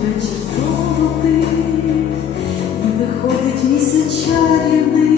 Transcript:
Вечір золотий не виходить місяць чарівний.